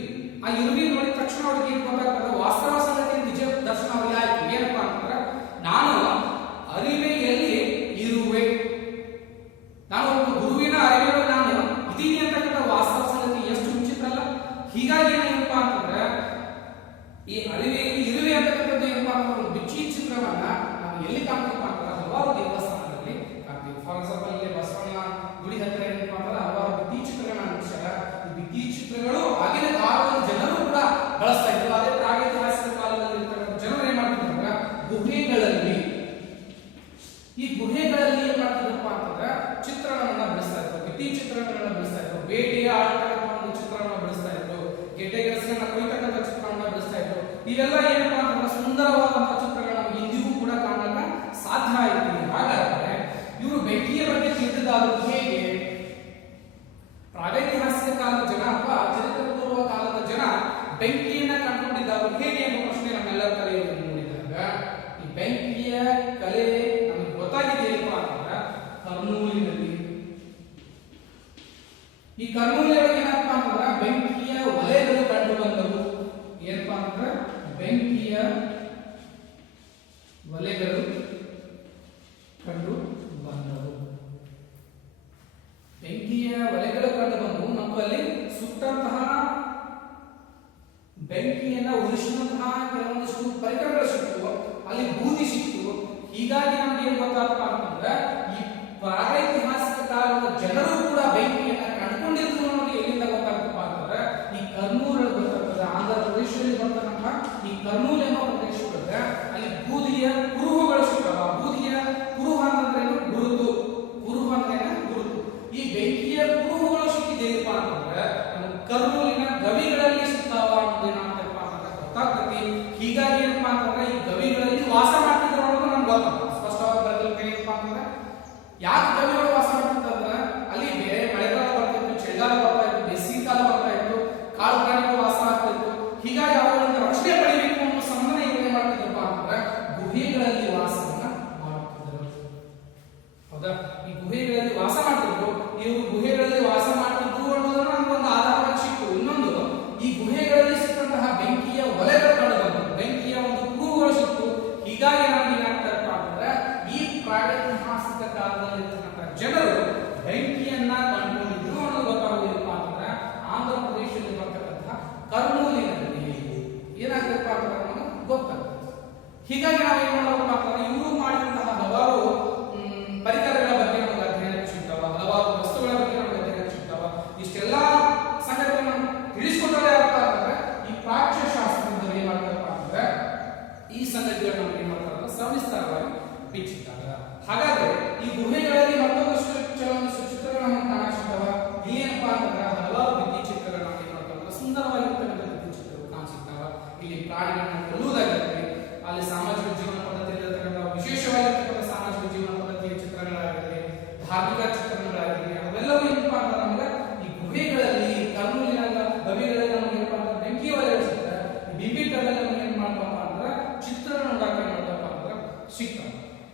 ಆ ಇರುವಿ ನೋಡಿದ ತಕ್ಷಣ ಅವ್ರಿಗೆ ಏನ್ ಗೊತ್ತಾಗ್ತದೆ, ವಾಸ್ತವ ಸಂಗತಿ ನಿಜ ದರ್ಶನ ಅವ್ರಿಗೆ ಆಯ್ತು. ಏನಪ್ಪಾ ಅಂತಂದ್ರೆ ನಾನು ಅರಿವೆಯಲ್ಲಿ ಇರುವೆ, ನಾನು ಒಂದು ಗುರುವಿನ ಅರಿವೆಯಲ್ಲಿ ನಾನು ಇದೀನಿ ಅಂತಕ್ಕಂಥ ವಾಸ್ತವ ಸಂಗತಿ ಎಷ್ಟು ವಿಚಿತ್ರಲ್ಲ. ಹೀಗಾಗಿ ಏನಪ್ಪಾ ಅಂತಂದ್ರೆ ಈ ಅರಿವೆಯಲ್ಲಿ ಇರುವೆ ಅಂತಕ್ಕಂಥದ್ದು ಏನಪ್ಪಾ ಅಂತಂದ್ರೆ ಒಂದು ಬಿಚ್ಚಿ ಚಿತ್ರವನ್ನ ನಾವು ಎಲ್ಲಿ ಕಾಣ್ತೀವಿ ಅಂತಂದ್ರೆ ಹಲವಾರು ದೇವಸ್ಥಾನದಲ್ಲಿ ಕಾಣ್ತೀವಿ. ಫಾರ್ ಎಕ್ಸಾಂಪಲ್ ಇಲ್ಲಿ ಬಸವಣ್ಣ ಗುಡಿ ಹತ್ತಿರ ಏನಪ್ಪಾ ಅಂತಂದ್ರೆ ಹಲವಾರು ಭಿತ್ತಿ ಚಿತ್ರಗಳನ್ನ ಅಂಟಿಸ್ಯಾರ. ಈ ಭಿತ್ತಿ ಚಿತ್ರಗಳು ಆಗಿನ ಕಾಲದ ಜನರು ಕೂಡ ಬಳಸ್ತಾ ಇದ್ರು. ಅದೇ ಪ್ರಾಗೈತಿಹಾಸಿಕ ಕಾಲದಲ್ಲಿ ಇರ್ತಕ್ಕಂಥ ಜನರು ಏನ್ ಮಾಡ್ತಿದ್ರು, ಗುಹೆಗಳಲ್ಲಿ ಈ ಗುಹೆಗಳಲ್ಲಿ ಏನ್ ಮಾಡ್ತಿದ್ರಪ್ಪ ಅಂತಂದ್ರೆ ಚಿತ್ರಣವನ್ನ ಬಿಡಿಸ್ತಾ ಇದ್ರು. ಭಿತ್ತಿ ಚಿತ್ರಗಳನ್ನ ಬಿಡಿಸ್ತಾ ಇದ್ರು. ಬೇಟೆಯ ಆಡ್ತಕ್ಕಂಥ ಒಂದು ಚಿತ್ರಣವನ್ನ ಬಿಡಿಸ್ತಾ ಇದ್ರು. ಗೆಡ್ಡೆ ಗೆಣಸನ್ನ ಕೊಯ್ತಕ್ಕಂಥ ಚಿತ್ರವನ್ನ ಬಿಡಿಸ್ತಾ ಇದ್ರು. ಇವೆಲ್ಲ ಏನಪ್ಪಾ ಅಂತಂದ್ರೆ ಸುಂದರವಾದಂತಹ ಚಿತ್ರಗಳು ನಮ್ಗೆ ಇಂದಿಗೂ ಕೂಡ ಕಾಣಲಿಕ್ಕೆ ಸಾಧ್ಯ ಆಯ್ತು. ಹಾಗಾದ್ರೆ ಇವರು ಬೆಂಕಿಯ ಬಗ್ಗೆ ತಿಳಿದಿದ್ದಾದ್ರು ಹೇಗೆ? ಪ್ರಾಗೈತಿಹಾಸಿಕ ಕಾಲದ ಜನ ಅಥವಾ ಚರಿತ್ರ ಪೂರ್ವ ಕಾಲದ ಜನ ಬೆಂಕಿಯನ್ನ ಕಂಡುಕೊಂಡಿದ್ದಾರು ಹೇಗೆ ಎಂಬ ಪ್ರಶ್ನೆ ನಮ್ಮೆಲ್ಲರ ತಲೆಯಲ್ಲಿ ನೋಡಿದಾಗ ಈ ಬೆಂಕಿಯ ಕಲೆ ನಮಗೆ ಗೊತ್ತಾಗಿದೆ ಏನಪ್ಪಾ ಅಂತಂದ್ರೆ ಕರ್ನೂಲಿನಲ್ಲಿ. ಈ ಕರ್ನೂಲಿಯೊಳಗೆ ಏನಪ್ಪಾ ಅಂತಂದ್ರೆ ಬೆಂಕಿಯ ಒಲೆಗಳು ಕಂಡು ಬಂದವು. ಏನಪ್ಪಾ ಅಂತಂದ್ರೆ ಬೆಂಕಿಯ ಒಲೆಗಳು ಕಂಡು ಬಂದವು. ಬೆಂಕಿಯ ಒಲೆಗಳು ಕಂಡು ಬಂದವು ಮತ್ತು ಅಲ್ಲಿ ಸುಟ್ಟಂತಹ ಬೆಂಕಿಯನ್ನ ಉಳಿಸಿದಂತಹ ಕೆಲವೊಂದಿಷ್ಟು ಪರಿಕರಗಳು ಸಿಕ್ತು, ಅಲ್ಲಿ ಬೂದಿ ಸಿಕ್ತು. ಹೀಗಾಗಿ ನಮ್ಗೆ ಏನ್ ಗೊತ್ತಾಗ್ತಪ್ಪ ಅಂತಂದ್ರೆ ಈ ಪ್ರಾಗೈತಿಹಾಸಿಕ ಕಾಲದ ಜನರು ಕೂಡ ಬೆಂಕಿಯನ್ನ ಕಂಡುಕೊಂಡಿದ್ರು ಅನ್ನೋದು ಎಲ್ಲಿಂದ ಗೊತ್ತಾಗ್ತಪ್ಪ ಅಂತಂದ್ರೆ ಈ ಕರ್ನೂಲ್ ಗೊತ್ತಾಗ್ತದೆ. ಆಂಧ್ರ ಪ್ರದೇಶದಲ್ಲಿ ಬರ್ತಕ್ಕಂಥ ಈ ಕರ್ನೂಲ್ ಎಂಬ ಪ್ರದೇಶದೊಳಗೆ ಅಲ್ಲಿ ಬೂದಿಯ ಕುರುಹುಗಳು ಸಿಗ್ತವೆ. ಬೂದಿಯ ಕುರುಹು ಅಂತಂದ್ರೆ ಗುರುತು, ಕುರುಹು ಅಂದ್ರೆ ಗುರುತು. ಈ ಬೆಂಕಿಯ ಕುರುಹುಗಳು ಸಿಕ್ಕಿದ್ದೇನಪ್ಪ ಅಂತಂದ್ರೆ ಕರ್ನೂಲಿನ ಗವಿಗಳಲ್ಲಿ ಸಿಗ್ತಾವ ಅನ್ನೋದೇನಾಗ್ತಪ್ಪ ಅಂತ ಗೊತ್ತಾಗ್ತದೆ. ಹೀಗಾಗಿ ಏನಪ್ಪಾ ಅಂತಂದ್ರೆ ಈ ಗವಿಗಳಲ್ಲಿ ವಾಸ ಮಾಡ್ತಿದ್ರು ಅನ್ನೋದು ನಮ್ಗೆ ಗೊತ್ತಾಗ್ತದೆ. ಸ್ಪಷ್ಟವಾದ ಏನಪ್ಪಾ ಅಂತಂದ್ರೆ ಯಾಕೆ ಗವಿಗಳು ವಾಸ ಮಾಡ್ತಿರ್ತಂದ್ರೆ ಅಲ್ಲಿ ಬೇರೆ ಮಳೆಗಾಲ ಬರ್ತಿತ್ತು, ಚಳಿಗಾಲ ಬರ್ತಾ ಇತ್ತು, ಬೇಸಿಗೆ ಕಾಲ ಬರ್ತಾ ಇತ್ತು, ಕಾಡು ಪ್ರಾಣಿಗಳು ವಾಸ ಆಗ್ತಿತ್ತು. ಹೀಗಾಗಿ ಅವುಗಳಿಂದ ರಕ್ಷಣೆ ಪಡಿಬೇಕು ಅನ್ನೋ ಸಂಬಂಧ ಏನ್ ಮಾಡ್ತಿದ್ರಪ್ಪ ಅಂತಂದ್ರೆ ಗುಹೆಗಳಲ್ಲಿ ವಾಸವನ್ನ ಮಾಡ್ತಿದ್ರು. ಹೌದಾ? ಹೌದಾ? ಈ ಗುಹೆಗಳಲ್ಲಿ ವಾಸ ಮಾಡ್ತಿದ್ರು. ಇವರು ಗುಹೆಗಳಲ್ಲಿ ವಾಸ ಮಾಡ್ತಿದ್ರು ಅನ್ನೋದನ್ನ ನಮಗೊಂದು ಆಧಾರವಾಗಿ ಸಿಕ್ತು. ಇನ್ನೊಂದು, ಈ ಗುಹೆಗಳಲ್ಲಿ ಸಿಕ್ಕಂತಹ ಬೆಂಕಿಯ ಒಲೆಗಳು ಕಂಡುಬಂತು, ಬೆಂಕಿಯ ಒಂದು ಕುರುಹುಗಳು ಸಿಕ್ತು. ಹೀಗಾಗಿ ನಮ್ಗೆ ಏನಾಗ್ತಾರಪ್ಪ ಅಂತಂದ್ರೆ ಈ ಪ್ರಾಗೈತಿಹಾಸಿಕ ಕಾಲದಲ್ಲಿ ಇರ್ತಕ್ಕಂಥ ಜನರು ಬೆಂಕಿಯನ್ನ ಕಂಡುಕೊಂಡಿದ್ರು ಅನ್ನೋದು ಗೊತ್ತಾಗೋದಿಲ್ಲಪ್ಪ ಅಂತಂದ್ರೆ ಆಂಧ್ರ ಪ್ರದೇಶದಲ್ಲಿ ಬರ್ತಕ್ಕಂಥ ಕರ್ನೂಲಿನಲ್ಲಿ ಏನಾಗ್ತದಪ್ಪ ಅಂತಂದ್ರೆ ನಮಗೆ ಗೊತ್ತಾಗ್ತದೆ. ಹೀಗಾಗಿ ನಾವು ಏನ್ ಮಾಡಬೇಕು ಅಂತಂದ್ರೆ ಇವರು ಮಾಡಿದಂತಹ ಹಲವಾರು ಪರಿಕರಗಳ ಬಗ್ಗೆ ನಮಗೆ ಅಧ್ಯಯನ ಸಿಗ್ತಾವ, ಹಲವಾರು ವಸ್ತುಗಳ ಬಗ್ಗೆ ನಮಗೆ ಅಧ್ಯಯನ ಸಿಗ್ತಾವ. ಇಷ್ಟೆಲ್ಲಾ ಸಂಗತಿಗಳನ್ನು ತಿಳಿಸ್ಕೊಟ್ಟರೆ ಯಾರಪ್ಪ ಅಂತಂದ್ರೆ ಈ ಪ್ರಾಚ್ಯ ಶಾಸ್ತ್ರದಲ್ಲಿ ಏನ್ ಮಾಡ್ತಾರಪ್ಪ ಅಂದ್ರೆ ಈ ಸಂಗತಿಗಳನ್ನ ನಮ್ಗೆ ಏನ್ ಮಾಡ್ತಾರಲ್ಲ ಸವಿಸ್ತಾರವಾಗಿ ಬಿಚ್ಚಿಟ್ಟಾಗ. ಹಾಗಾದ್ರೆ ಈ ಗುಹೆಗಳಲ್ಲಿ ಮತ್ತೊಂದಷ್ಟು ಕೆಲವೊಂದಿಷ್ಟು ಚಿತ್ರಗಳನ್ನ ನಮಗೆ ಕಾಣಿಸ್ತಾವ. ಏನಪ್ಪಾ ಅಂತಂದ್ರೆ ಹಲವಾರು ಭಿತ್ತಿ ಚಿತ್ರಗಳನ್ನ ಏನ್ ಮಾಡ್ತಾರಲ್ಲ ಸುಂದರವಾಗಿರ್ತಕ್ಕಂಥ ಭಿತ್ತಿ ಚಿತ್ರಗಳು ಕಾಣಿಸ್ತಾವ. ಇಲ್ಲಿ ಪ್ರಾಣಿಗಳನ್ನ ಕೊಲ್ಲುವುದಾಗಿರ್ತದೆ, ಅಲ್ಲಿ ಸಾಮಾಜಿಕ ಜೀವನ ಪದ್ಧತಿಯಲ್ಲಿರ್ತಕ್ಕಂಥ ವಿಶೇಷವಾಗಿರ್ತಕ್ಕಂಥ ಸಾಮಾಜಿಕ ಜೀವನ ಪದ್ಧತಿಯ ಚಿತ್ರಗಳಾಗಿರಲಿ, ಧಾರ್ಮಿಕ ಚಿತ್ರಗಳಾಗಿರಲಿ, ಅವೆಲ್ಲವೂ ಏನಪ್ಪಾ ಅಂತಂದ್ರೆ ನಮ್ಗೆ ಈ ಗುಹೆಗಳಲ್ಲಿ ಕರ್ನೂಲಿನ ಗವಿಗಳಲ್ಲಿ ನಮ್ಗೆ ಏನಪ್ಪಾ ಅಂದ್ರೆ ಬೆಂಕಿ ಒಲೆಗಳು ಸಿಗ್ತದೆ. ಈ ಬಿಬಿಟದಲ್ಲಿ ನಮ್ಗೆ ಏನ್ ಮಾಡ್ತಪ್ಪ ಅಂದ್ರೆ ಚಿತ್ರಣ ನೋಡಕ್ಕೆ ಏನ್ ಮಾಡ್ತಪ್ಪ ಅಂದ್ರೆ ಸಿಗ್ತವೆ.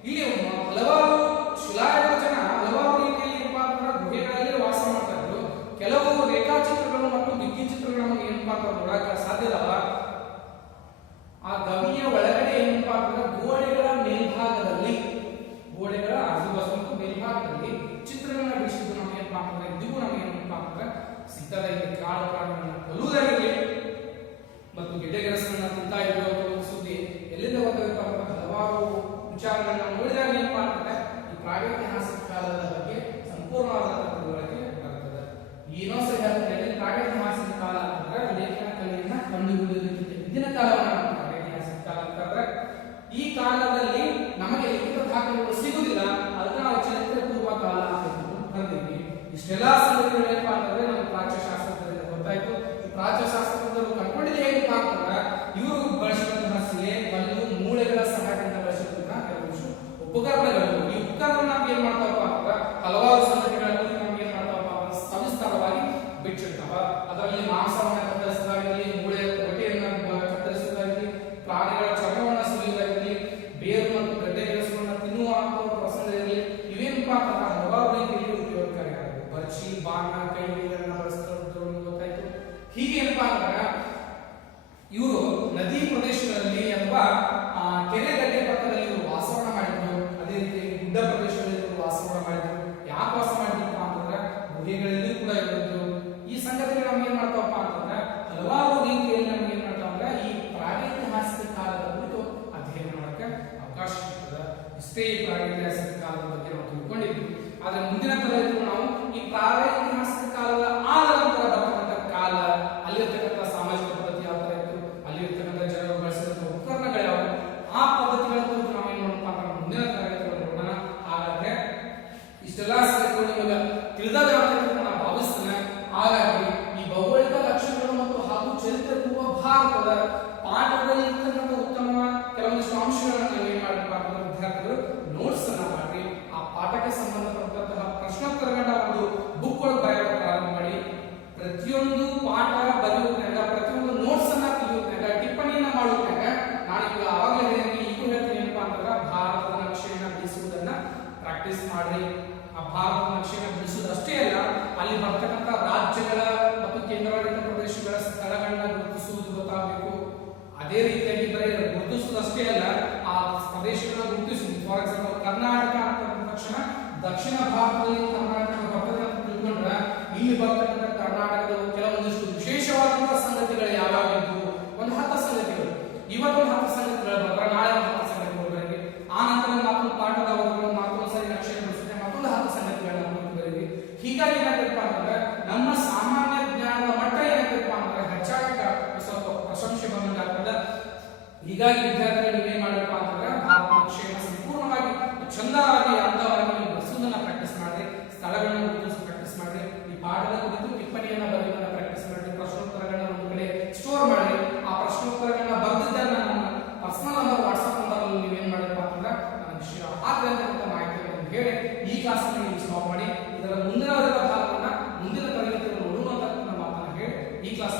ಇಲ್ಲಿ ಹಲವಾರು ಶಿಲಾಯುಗ ಜನ ಹಲವಾರು ರೀತಿಯಲ್ಲಿ ಏನಪ್ಪಾ ಅಂದ್ರೆ ಗುಹೆಗಳಲ್ಲಿ ವಾಸ ಮಾಡ್ತಾ ಇದ್ರು. ಕೆಲವು ರೇಖಾಚಿತ್ರಗಳು ಮತ್ತು ಭಿತ್ತಿ ಚಿತ್ರಗಳು ನಮಗೆ ಏನಪ್ಪಾ ಅಂತ ನೋಡಕ್ಕೆ ಸಾಧ್ಯ ಇಲ್ಲ. ಆ ಗವಿಯ ಒಳಗಡೆ ಏನಪ್ಪಾ ಅಂತಂದ್ರೆ ಗೋಡೆಗಳ ಮೇಲ್ಭಾಗದಲ್ಲಿ, ಗೋಡೆಗಳ ಆಜುಬಾಜು ಮತ್ತು ಮೇಲ್ಭಾಗದಲ್ಲಿ ಚಿತ್ರಗಳನ್ನ ಬಿಡಿಸಿದ್ದು ನಮಗೆ ಏನಪ್ಪಾ ಅಂತಂದ್ರೆ ಇದಿಗೂ ನಮಗೆ ಏನಪ್ಪಾ ಅಂತಂದ್ರೆ ಸಿಗ್ತದೆ. ಇಲ್ಲಿ ಕಾಡು ಪ್ರಾಣಿಗಳನ್ನ ಕೊಲ್ಲುವುದಾಗಿರಲಿ ಮತ್ತು ಗೆಡ್ಡೆಗೆಣಸನ್ನ ತಿಂತಾ ಇದ್ರು ಸುದ್ದಿ ಎಲ್ಲಿಂದ ಬರ್ತದಪ್ಪ ಅಂತಂದ್ರೆ ಹಲವಾರು ವಿಚಾರಗಳನ್ನ ನೋಡಿದಾಗ ಏನಪ್ಪಾ ಅಂತಂದ್ರೆ ಈ ಪ್ರಾಗೈತಿಹಾಸಿಕ ಕಾಲದ ಬಗ್ಗೆ ಸಂಪೂರ್ಣವಾದ ತಿಳುವಳಿಕೆ ಬರ್ತದೆ. ಇನ್ನೊಂದ್ಸರಿ ಹೇಳ್ತಾರೆ, ಪ್ರಾಗೈತಿಹಾಸಿಕ ಕಾಲ ಅಂತಂದ್ರೆ ಲೇಖನ ಕಲೆಯನ್ನ ಕಂಡುಹಿಡಿಯುವುದಕ್ಕಿಂತ ಹಿಂದಿನ ಕಾಲವನ್ನ ಪ್ರಾಗೈತಿಹಾಸಿಕ ಕಾಲ ಅಂತಂದ್ರೆ ಈ ಕಾಲದಲ್ಲಿ ನಮಗೆ ಲಿಖಿತ ದಾಖಲೆಗಳು ಸಿಗುವುದಿಲ್ಲ. ಅದನ್ನ ನಾವು ಚರಿತ್ರೆ ಪೂರ್ವ ಕಾಲ ಅಂತ ಕರೆದಿದ್ವಿ. ಇಷ್ಟೆಲ್ಲಾ ಸಂಗತಿಗಳು ಏನಪ್ಪಾ ಅಂತಂದ್ರೆ ನಮ್ಗೆ ಪ್ರಾಚ್ಯಶಾಸ್ತ್ರದಿಂದ ಗೊತ್ತಾಯ್ತು. ಈ ಪ್ರಾಚ್ಯಶಾಸ್ತ್ರದಲ್ಲಿ ಕಂಡುಕೊಂಡಿದ್ದು ಏನಪ್ಪಾ ಅಂತಂದ್ರೆ ಇವರು ಬಳಸಿದಂತಹ ಶಿಲೆ, ಕಲ್ಲು, ಮೂಳೆಗಳ ಸಹಾಯದಿಂದ ಬಳಸಿದಂತಹ ಕೆಲವು ಉಪಕರಣಗಳು. ಈ ಉಪಕರಣ ನಮ್ಗೆ ಏನ್ ಮಾಡ್ತಾವಪ್ಪ ಅಂತಂದ್ರೆ ಹಲವಾರು ಸಂಗತಿಗಳ ಬಗ್ಗೆ ನಮ್ಗೆ ಏನ್ ಮಾಡ್ತಾವಪ್ಪ ಅಂದ್ರೆ ಸವಿಸ್ತಾರವಾಗಿ ಬಿಚ್ಚಿರ್ತಾವ. ಅದರಲ್ಲಿ ಮಾಂಸವನ್ನ ಕತ್ತರಿಸೋದಾಗಿರಲಿ, ಮೂಳೆಯ ಹೊಟ್ಟೆಯನ್ನ ಕತ್ತರಿಸೋದಾಗಿರಲಿ, ಪ್ರಾಣಿಗಳ ಚರ್ಮವನ್ನ ಸುಲಿಯೋದಾಗಿರಲಿ, ಬೇರು ಮತ್ತು ಗಡ್ಡೆಗೆಣಸುಗಳನ್ನ ತಿನ್ನುವ ಪ್ರಸಂಗ ಇರಲಿ, ಇವೇನಪ್ಪಾ ಅಂತಂದ್ರೆ ಹಲವಾರು ರೀತಿಯಲ್ಲಿ ಉಪಯೋಗಕಾರಿಯಾಗಿದೆ. ಬರ್ಚಿ, ಬಾಣ, ಕೈಗಳನ್ನ ಬಳಸ್ತಾರೆ ಗೊತ್ತಾಯ್ತು. ಹೀಗೆ ಏನಪ್ಪಾ ಅಂತಂದ್ರೆ ಇವರು ನದಿ ಪ್ರದೇಶಗಳಲ್ಲಿ ಅಥವಾ ಕೆರೆ ಗಡ್ಡೆ ಪಕ್ಕದಲ್ಲಿ ಇವರು ವಾಸವನ್ನ ಮಾಡಿದ್ರು. ಅದೇ ರೀತಿ ಗುಡ್ಡ ಪ್ರದೇಶಗಳಲ್ಲಿ ಇವರು ವಾಸವನ್ನ ಮಾಡಿದ್ರು. ಯಾಕೆ ವಾಸ ಮಾಡಿದ್ರಪ್ಪ ಅಂತಂದ್ರೆ ಗುಹೆಗಳಲ್ಲಿ ಕೂಡ ಇರೋದು. ಈ ಸಂಗತಿಗಳು ನಮ್ಗೆ ಏನ್ ಮಾಡ್ತಾವಪ್ಪ ಅಂತಂದ್ರೆ ಹಲವಾರು ರೀತಿಯಲ್ಲಿ ನಮ್ಗೆ ಏನ್ ಮಾಡ್ತಾವ ಅಂದ್ರೆ ಈ ಪ್ರಾಗೈತಿಹಾಸಿಕ ಕಾಲದ ಕುರಿತು ಅಧ್ಯಯನ ಮಾಡಕ್ಕೆ ಅವಕಾಶ ಸಿಗ್ತದೆ. ಇಷ್ಟೇ ಈ ಪ್ರಾಗೈತಿಹಾಸಿಕ ಕಾಲದ ಬಗ್ಗೆ ನಾವು ತಿಳ್ಕೊಂಡಿದ್ವಿ. ಆದ್ರೆ ಮುಂದಿನ ತರಗತಿಗಳು ನಾವು ಈ ಪ್ರಾಗೈತಿಹಾಸಿಕ ಕಾಲದ ಆದ ನಂತರ ಬರ್ತಕ್ಕಂಥ ಕಾಲ, ಅಲ್ಲಿರ್ತಕ್ಕಂಥ ಸಾಮಾಜಿಕ ಪದ್ಧತಿ ಯಾವ ತರ ಇತ್ತು, ಅಲ್ಲಿರ್ತಕ್ಕಂಥ ಜನರು ಬಳಸಿದಂಥ ಉಪಕರಣಗಳು ಯಾವ, ಆ ಪದ್ಧತಿಗಳ ಕುರಿತು ನಾವು ಏನ್ ಮಾಡಪ್ಪ ಅಂತ ಮುಂದಿನ ತರಗತಿಗಳು ನೋಡೋಣ. ಹಾಗಾದ್ರೆ ಇಷ್ಟೆಲ್ಲಾ ಸಂಗತಿಗಳು ನಿಮಗೆ ತಿಳಿದಾಗ ನಾನು ಭಾವಿಸ್ತೇನೆ. ಹಾಗಾಗಿ ಈ ಭೌಗೋಳಿಕ ಲಕ್ಷಣಗಳು ಮತ್ತು ಹಾಗೂ ಚರಿತ್ರೆ ಪೂರ್ವ ಭಾರತದ ಪಾಠದಲ್ಲಿ ಇರ್ತಕ್ಕಂಥ ಉತ್ತಮ ಕೆಲವೊಂದಿಷ್ಟು ಅಂಶಗಳನ್ನು ನೀವು ಏನ್ ಮಾಡಬೇಕು ಅಂತಂದ್ರೆ ವಿದ್ಯಾರ್ಥಿಗಳು ನೋಟ್ಸ್ ಅನ್ನ ಮಾಡಿ ಆ ಪಾಠಕ್ಕೆ ಸಂಬಂಧಪಟ್ಟಂತಹ ಪ್ರಶ್ನೋತ್ತರಗಳನ್ನ ಒಂದು ಬುಕ್ ಒಳಗೆ ಬರೆಯೋಕೆ ಪ್ರಾರಂಭ ಮಾಡಿ. ಪ್ರತಿಯೊಂದು ಪಾಠ ಬರೆಯುವುದರಿಂದ, ಪ್ರತಿಯೊಂದು ನೋಟ್ಸ್ ಅನ್ನ ತಿಳಿಯುವುದರಿಂದ, ಟಿಪ್ಪಣಿಯನ್ನ ಮಾಡುವುದರಿಂದ ನಾನು ಈಗ ಆವಾಗಲೇ ಹೇಳಿದ್ದೀನಿ, ಈಗೂ ಹೇಳ್ತೀನಿ ಏನಪ್ಪಾ ಅಂತಂದ್ರೆ ಭಾರತದ ನಕ್ಷೆಯನ್ನ ಬಿಡಿಸುವುದನ್ನ ಪ್ರಾಕ್ಟೀಸ್ ಮಾಡ್ರಿ. ಆ ಭಾರತದ ನಕ್ಷೆಯನ್ನ ಬಿಡಿಸುವುದಷ್ಟೇ ಅಲ್ಲ, ಅಲ್ಲಿ ಬರ್ತಕ್ಕಂಥ ರಾಜ್ಯಗಳ ಮತ್ತು ಕೇಂದ್ರಾಡಳಿತ ಪ್ರದೇಶಗಳ ಸ್ಥಳಗಳನ್ನ ಗುರುತಿಸುವುದು ಗೊತ್ತಾಗಬೇಕು. ಅದೇ ರೀತಿಯಾಗಿ ಬರೀ ಗುರುತಿಸುವುದಷ್ಟೇ ಅಲ್ಲ, ಆ ಪ್ರದೇಶಗಳನ್ನ ಗುರುತಿಸುವುದು. ಫಾರ್ ಎಕ್ಸಾಂಪಲ್ ಕರ್ನಾಟಕ ಅಂತ ತಕ್ಷಣ ದಕ್ಷಿಣ ಭಾರತದಲ್ಲಿ ಕರ್ನಾಟಕ ಬರ್ತದೆ ಅಂತ ತಿಳ್ಕೊಂಡ್ರೆ ಇಲ್ಲಿ ಬರ್ತಕ್ಕಂಥ ಕರ್ನಾಟಕದ ಕೆಲವೊಂದಿಷ್ಟು ವಿಶೇಷವಾದಂತಹ ಸಂಗತಿಗಳು ಯಾವಾಗಿದ್ದು ಒಂದು 10 ಸಂಗತಿಗಳು, ಇವತ್ತೊಂದು 10 ಸಂಗತಿಗಳು ಬರ್ತಾರೆ, ನಾಳೆ ಒಂದು 10 ಸಂಗತಿಗಳು ಬರೀರಿ. ಆ ನಂತರ ಮತ್ತೊಂದು ಪಾಠದ ಮತ್ತೊಂದು ಸರಿ ನಕ್ಷೆ ಬಿಡಿಸುತ್ತೆ, ಮತ್ತೊಂದು 10 ಸಂಗತಿಗಳನ್ನ ಬರೀರಿ. ಹೀಗಾಗಿ ಏನಾಗಬೇಕಪ್ಪ ಅಂತಂದ್ರೆ ನಮ್ಮ ಸಾಮಾನ್ಯ ಜ್ಞಾನದ ಮಟ್ಟ ಏನಾಗಬೇಕಪ್ಪ ಅಂತಂದ್ರೆ ಹೆಚ್ಚಾಗಿ ಸ್ವಲ್ಪ ಪ್ರಶಂಸೆ ಬಂದಾಗ್ತದೆ. ಹೀಗಾಗಿ ವಿದ್ಯಾರ್ಥಿಗಳು ಏನ್ ಮಾಡಬೇಕು ಅಂತಂದ್ರೆ ಭಾರತ ನಕ್ಷೆಯನ್ನು ಸಂಪೂರ್ಣವಾಗಿ ಚಂದವಾಗಿ ಅಂದವಾಗಿ ಬಿಡಿಸುವುದನ್ನ ಪ್ರಾಕ್ಟೀಸ್ ಮಾಡಿ, ಸ್ಥಳಗಳನ್ನ ಗುರುತಿಸಿ ಪ್ರಾಕ್ಟೀಸ್ ಮಾಡಿ, ಈ ಪಾಠದ ಕುರಿತು ಟಿಪ್ಪಣಿಯನ್ನ ಬರೆಯುವುದನ್ನ ಪ್ರಾಕ್ಟೀಸ್ ಮಾಡಿ, ಪ್ರಶ್ನೋತ್ತರಗಳನ್ನ ಒಂದು ಕಡೆ ಸ್ಟೋರ್ ಮಾಡಿ, ಆ ಪ್ರಶ್ನೋತ್ತರಗಳನ್ನ ಬರೆದಿದ್ದನ್ನ ನನ್ನ ಪರ್ಸನಲ್ ನಂಬರ್ ವಾಟ್ಸ್ಆಪ್ ನಂಬರ್ ಅಲ್ಲಿ ನೀವೇನ್ ಮಾಡಬೇಕು ಅಂತಂದ್ರೆ ನನಗೆ ಹಾಕಿದಂತ ಮಾಹಿತಿಯನ್ನು ಹೇಳಿ ಈ ಕ್ಲಾಸ್ ನೀವು ಸ್ಟಾಪ್ ಮಾಡಿ. ಇದರ ಮುಂದಿನ ಭಾಗವನ್ನ ಮುಂದಿನ ತರಗತಿಯಲ್ಲಿ ನೋಡುವಂತ ಮಾತನ್ನ ಹೇಳಿ ಈ ಕ್ಲಾಸ್